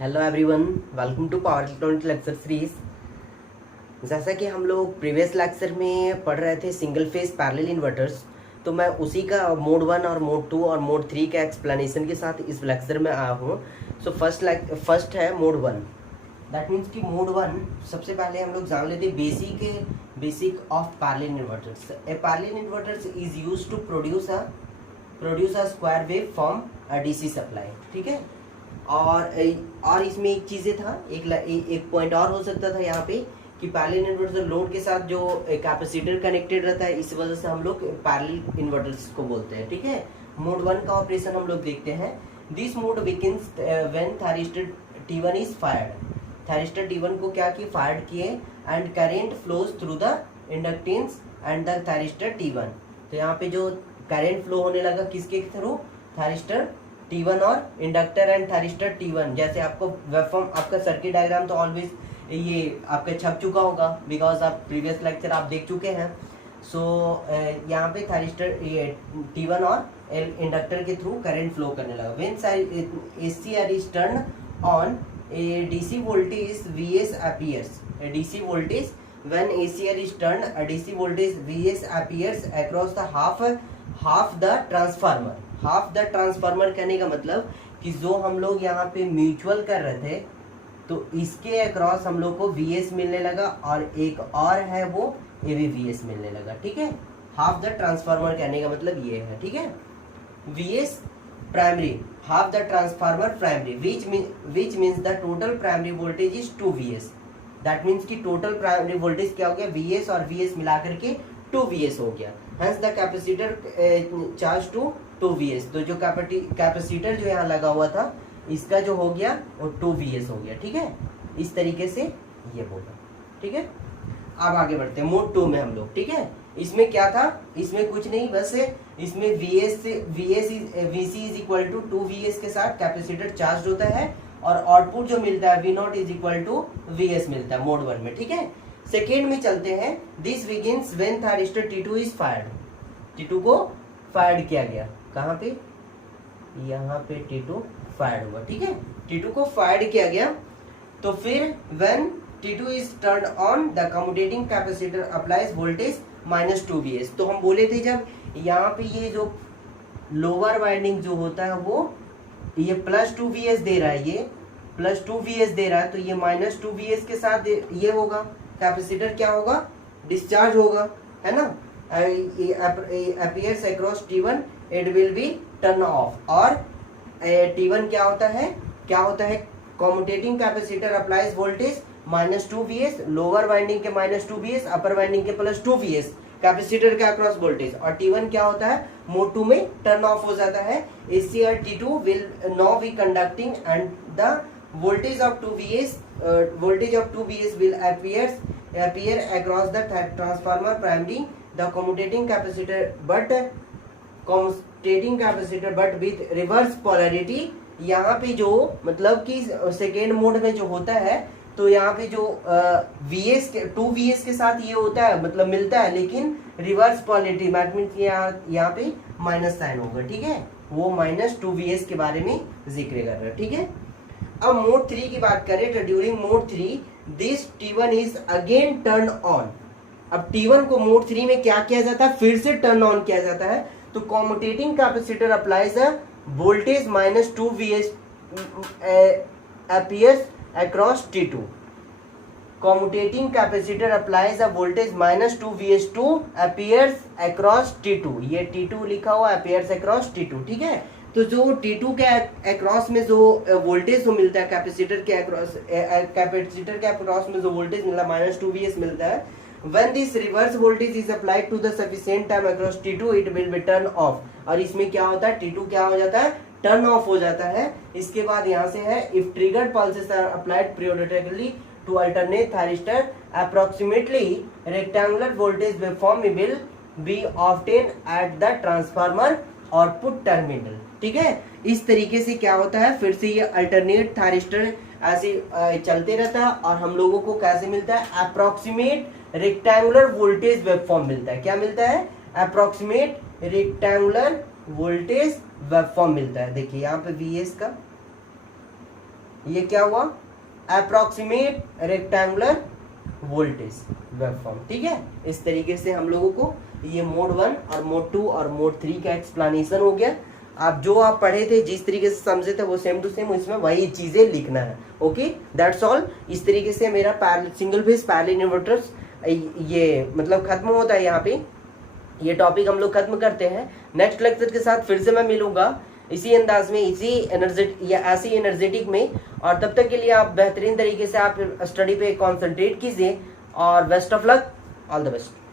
Hello everyone, welcome to power electronic lecture series. जैसा कि हम लोग प्रीवियस लेक्चर में पढ़ रहे थे सिंगल फेज पैरेलल इन्वर्टर्स, तो मैं उसी का मोड 1 और मोड 2 और मोड 3 का एक्सप्लेनेशन के साथ इस लेक्चर में आया हूँ। सो फर्स्ट है मोड 1। दैट मीन्स कि मोड 1 सबसे पहले हम लोग जान लेते basic of parallel inverters. A parallel inverters is used to produce a square wave from a DC supply. ठीक है। और इसमें एक चीज़ें था, एक पॉइंट और हो सकता था यहाँ पे कि पैरेलल इन्वर्टर लोड के साथ जो कैपेसिटर कनेक्टेड रहता है, इस वजह से हम लोग पैरेलल इन्वर्टर्स को बोलते हैं। ठीक है। मोड 1 का ऑपरेशन हम लोग देखते हैं। This mode begins when thyristor T1 is fired. Thyristor T1 को क्या किए, फायर्ड किए and current flows through the inductance and the thyristor T1। तो यहाँ पे जो करेंट फ्लो होने लगा किसके थ्रू, थायरिस्टर T1 और इंडक्टर एंड थायरिस्टर T1। जैसे आपको वेवफॉर्म, आपका सर्किट डायग्राम तो ऑलवेज ये आपका छप चुका होगा, बिकॉज आप प्रीवियस लेक्चर आप देख चुके हैं। सो यहाँ पे थायरिस्टर T1 और इंडक्टर के थ्रू करंट फ्लो करने लगा। When ACR is turn on, a DC voltage Vs appears. A DC voltage, when ACR is turned, a DC voltage Vs appears across the half the transformer. Half the transformer कहने का मतलब कि जो हम लोग यहाँ पे म्यूचुअल कर रहे थे, तो इसके अक्रॉस हम लोग को Vs मिलने लगा और एक और है वो ये भी Vs मिलने लगा। ठीक है। हाफ द ट्रांसफार्मर कहने का मतलब ये है। ठीक है। Vs primary, half the transformer primary, which means the total primary voltage is 2 Vs। That means कि टोटल प्राइमरी वोल्टेज क्या हो गया, Vs और Vs मिला करके 2 Vs हो गया। Hence the capacitor charge to 2 Vs। तो जो कैपेसिटर जो यहाँ लगा हुआ था, इसका जो हो गया वो 2 Vs हो गया। ठीक है। इस तरीके से ये होगा। ठीक है। अब आगे बढ़ते हैं मोड 2 में हम लोग। ठीक है। इसमें क्या था, इसमें कुछ नहीं, बस इसमें Vc is equal to 2 Vs के साथ कैपेसिटर चार्ज होता है और आउटपुट जो मिलता है V0 is equal to Vs मिलता है मोड 1 में। ठीक है। सेकेंड में चलते हैं। This begins when thyristor T2 is fired. T2 को फायर्ड किया गया, कहाँ पे, यहाँ पे T2 फायर्ड हुआ। ठीक है। T2 को फायर्ड किया गया, तो फिर when T2 is turn on, the commutating capacitor applies voltage -2 Vs। तो हम बोले थे जब यहाँ पे ये जो लोअर वाइंडिंग जो होता है वो ये +2 Vs दे रहा है, ये +2 Vs दे रहा है, तो ये -2 Vs के साथ ये होगा, कैपेसिटर क्या होगा, डिस्चार्ज होगा, है ना। appears across T1, it will be turn off। और T1 क्या होता है, commutating capacitor applies voltage -2 Vs, lower winding के -2 Vs, अपर वाइंडिंग के +2 Vs कैपेसिटर के अक्रॉस वोल्टेज। और T1 क्या होता है, मोड 2 में टर्न ऑफ हो जाता है। ACR T2 will now be conducting and the voltage of 2 Vs will appear across the transformer primary, the commutating capacitor but with reverse polarity। यहाँ पे जो मतलब कि सेकेंड मोड में जो होता है, तो यहाँ पे जो टू Vs के साथ ये होता है, मतलब मिलता है, लेकिन रिवर्स पोलैरिटी मीन्स यहाँ पे माइनस साइन होगा। ठीक है। वो -2 Vs के बारे में जिक्र कर रहा है। ठीक है। अब मोड 3 की बात करें तो during mode 3 this T1 is again turn on. अब T1 को मोड 3 में क्या किया जाता है, फिर से टर्न ऑन किया जाता है। तो commutating capacitor applies a voltage -2 Vs appears across T2। Commutating capacitor applies a voltage -2 Vs2 appears across T2। ये T2 लिखा हुआ appears across T2। ठीक है। तो जो T2 के अक्रॉस में जो वोल्टेज जो मिलता है, कैपेसिटर के अक्रॉस में जो वोल्टेज मिला -2 Vs मिलता है, when this reverse voltage is applied to the sufficient time across T2 it will be turn off। और इसमें क्या होता है, T2 क्या हो जाता है, टर्न ऑफ हो जाता है। इसके बाद यहाँ से है if triggered pulses are applied periodically to alternate thyristor approximately rectangular voltage waveform will be obtained at the transformer output terminal। ठीक है। इस तरीके से क्या होता है, फिर से ये अल्टरनेट थायरिस्टर ऐसे चलते रहता है और हम लोगों को कैसे मिलता है, अप्रोक्सीमेट रेक्टेंगुलर वोल्टेज वेवफॉर्म मिलता है। क्या मिलता है, अप्रोक्सीमेट रेक्टेंगुलर वोल्टेज वेवफॉर्म मिलता है। देखिए यहाँ पे Vs का ये क्या हुआ, अप्रोक्सीमेट रेक्टेंगुलर वोल्टेज वेवफॉर्म। ठीक है, इस तरीके से हम लोगों को ये मोड 1 और मोड 2 और मोड 3 का एक्सप्लेनेशन हो गया। आप जो आप पढ़े थे, जिस तरीके से समझे थे, वो सेम टू सेम इसमें वही चीजें लिखना है। Okay, that's all. इस तरीके से मेरा सिंगल फेज पैरेलल इन्वर्टर्स ये मतलब खत्म होता है। यहाँ पे ये टॉपिक हम लोग खत्म करते हैं। नेक्स्ट लेक्चर के साथ फिर से मैं मिलूंगा इसी अंदाज में, इसी एनर्जेटिक या ऐसी एनर्जेटिक में। और तब तक के लिए आप बेहतरीन तरीके से आप स्टडी पे कॉन्सेंट्रेट कीजिए और best of luck, all the best.